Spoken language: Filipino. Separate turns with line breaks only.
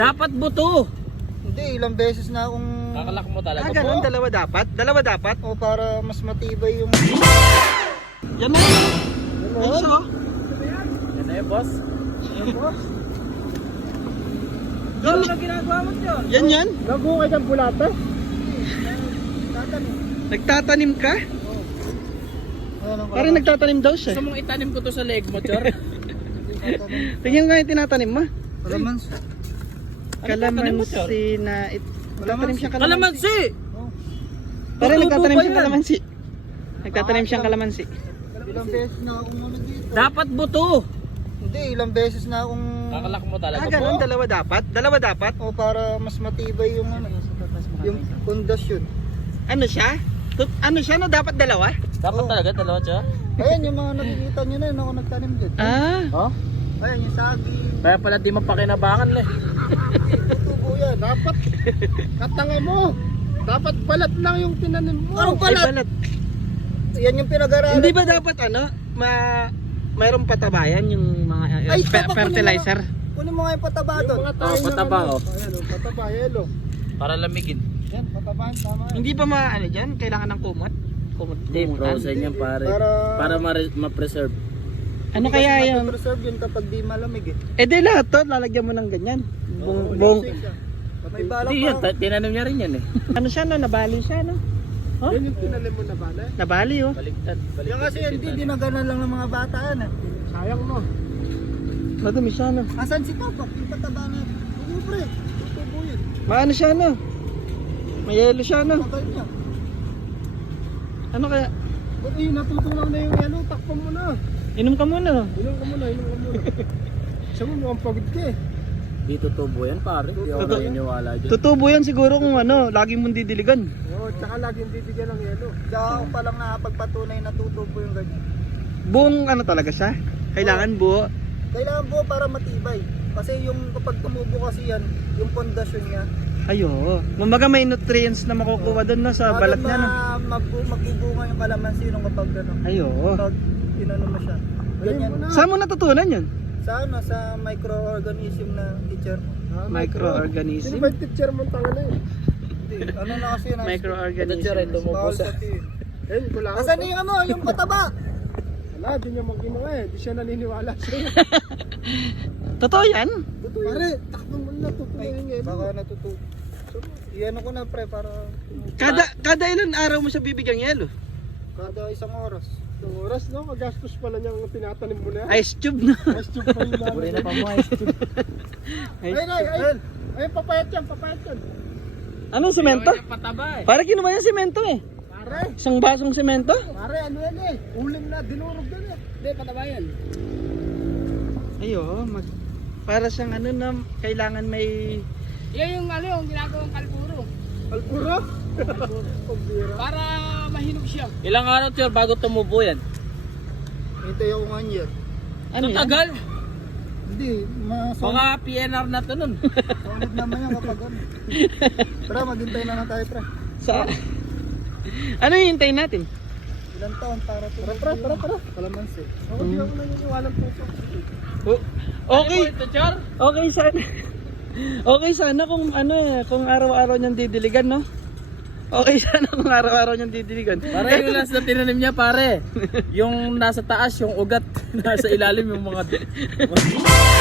Dapat buto.
Hindi, ilang beses na akong...
Kakalak mo talaga.
Ganun, dalawa dapat? Dalawa dapat?
O para mas matibay yung...
Yan na. Yan siya, oh.
Yan na yun, boss.
Yan,
Ano ginagawa mo dyan?
yan.
Nagukay ng bulata?
Nagtatanim ka?
Ayan,
Parang nagtatanim daw siya.
Gusto mong itanim ko to sa leg mo, Chor?
Tingnan nga yung tinatanim mo.
Kalamans.
Kalamansi na... Nagtatanim siyang kalamansi.
Kalamansi!
Parang
Tutubo
nagtatanim
pa
siyang
yan.
kalamansi. Nagtatanim siyang kalamansi.
Ilang beses na akong ano dito.
Dapat buto.
Hindi, ilang beses na akong...
Kakalak mo talaga.
Ganun, dalawa dapat? Dalawa dapat?
O para mas matibay yung ano. Yung pundasyon.
Ano siya? Ano siya na dapat dalawa?
Dapat talaga, dalawa, Chor?
Ayan yung mga nakikita nyo na yun ako nagtanim dyan.
Ah.
Oh?
Ayan yung sagi.
Kaya pala di mapakinabangan le.
Tutubo yan. Dapat katanga mo. Dapat balat lang yung tinanim mo.
Ay,
Anong balat?
balat.
Yan yung pinag-aralan.
Hindi ba dapat ano? Mayroong patabayan yung mga
Ay, tama,
fertilizer?
Kunin mo nga yung pataba doon.
pataba, oh.
Ayan o, pataba, yelo.
Para lamigin.
Yan, patabahan, tama.
Hindi ba ano dyan? Kailangan ng kumot?
Hindi,
Kumutan?
frozen yan pare.
Para-
Para ma-preserve.
Ano kaya yung...
Preserve yun kapag di malamig eh.
Eh di lahat to, lalagyan mo ng ganyan. Buong...
May balak
Hindi yan,
pa.
tinanim niya rin yan eh.
Ano siya no? Nabali siya no? Oh?
Yan yung tinalim mo na bala.
Nabali oh.
Baliktad.
Yan kasi hindi dinaganan lang ng mga bata yan eh. Sayang mo.
Madumi siya no?
Asan si Papa? Yung pataba na. Tubo pre. Tutubo yun.
Maano siya no? May yelo siya no?
Tagal niya.
Ano kaya?
Ba't natutunaw na yung yelo? Takpan mo na.
Inom ka muna.
Inom ka muna. Siya mo mukhang pagod ka eh.
Di tutubo yan pare. Di ako naniniwala dyan.
Tutubo yan siguro kung ano, lagi mong didiligan.
Oo, tsaka laging bibigyan ng yelo. Tsaka ako palang nakapagpatunay na tutubo yung ganyan.
Buong ano talaga siya? Kailangan buo.
Kailangan buo para matibay. Kasi yung kapag tumubo kasi yan, yung pondasyon niya.
Ayo. Kumbaga may nutrients na makukuha doon na sa balat niya no?
Magbubunga yung kalamansi nung kapag ano.
Ayo.
Kapag inano mo siya. Ganyan.
Saan mo natutunan yun?
Sa ano, sa microorganism na teacher mo.
Microorganism.
yung teacher mo tanga na yun? Hindi. Ano na kasi na
Microorganism.
bawal sa tiyo. Asan yung ano, yung pataba?
Wala, di niya mag-ginawa eh. Di siya naniniwala sa'yo.
Totoo yan?
Pare, takbang mo na tutuloy yung yelo.
Baka natutubo. Iyan ko na pre para
Kada ilan araw mo siya bibigyan yelo?
kada isang oras.
Isang oras, no? Kagastos pala niyang tinatanim mo na.
Ice tube no?
Ice tube pa yung
Puri
namin.
na pa mo ay.
Ice
Ay,
tube.
ay, papayat yan, papayat yan.
Anong semento?
Pataba eh.
Para kinuha yung semento eh.
Pare,
Isang basong semento?
pare, ano yan eh? Uling na, dinurog yan eh.
Hindi, pataba yan.
Ayo, para siyang ano na kailangan may
Yan yung ano yung ginagawang kalpuro.
Alpura? Pambira.
Para mahinog siya. Ilang araw Chor bago tumubo yan?
Hintay ako nga niya.
ano yan?
Tagal.
Hindi,
Mga PNR na to nun.
solid naman yan kapag ano. Tara, maghintay na lang tayo pre.
Sa ano yung hintayin natin?
Ilang taon para tuloy. Tara. Kalamansi.
Ako di ako naniniwalang puso.
Okay.
Ito Chor?
Okay sana. Okay sana kung ano kung araw-araw niyang didiligan no? Okay sana kung araw-araw niyang didiligan.
Pare yung last na tinanim niya pare. Yung nasa taas yung ugat, nasa ilalim yung mga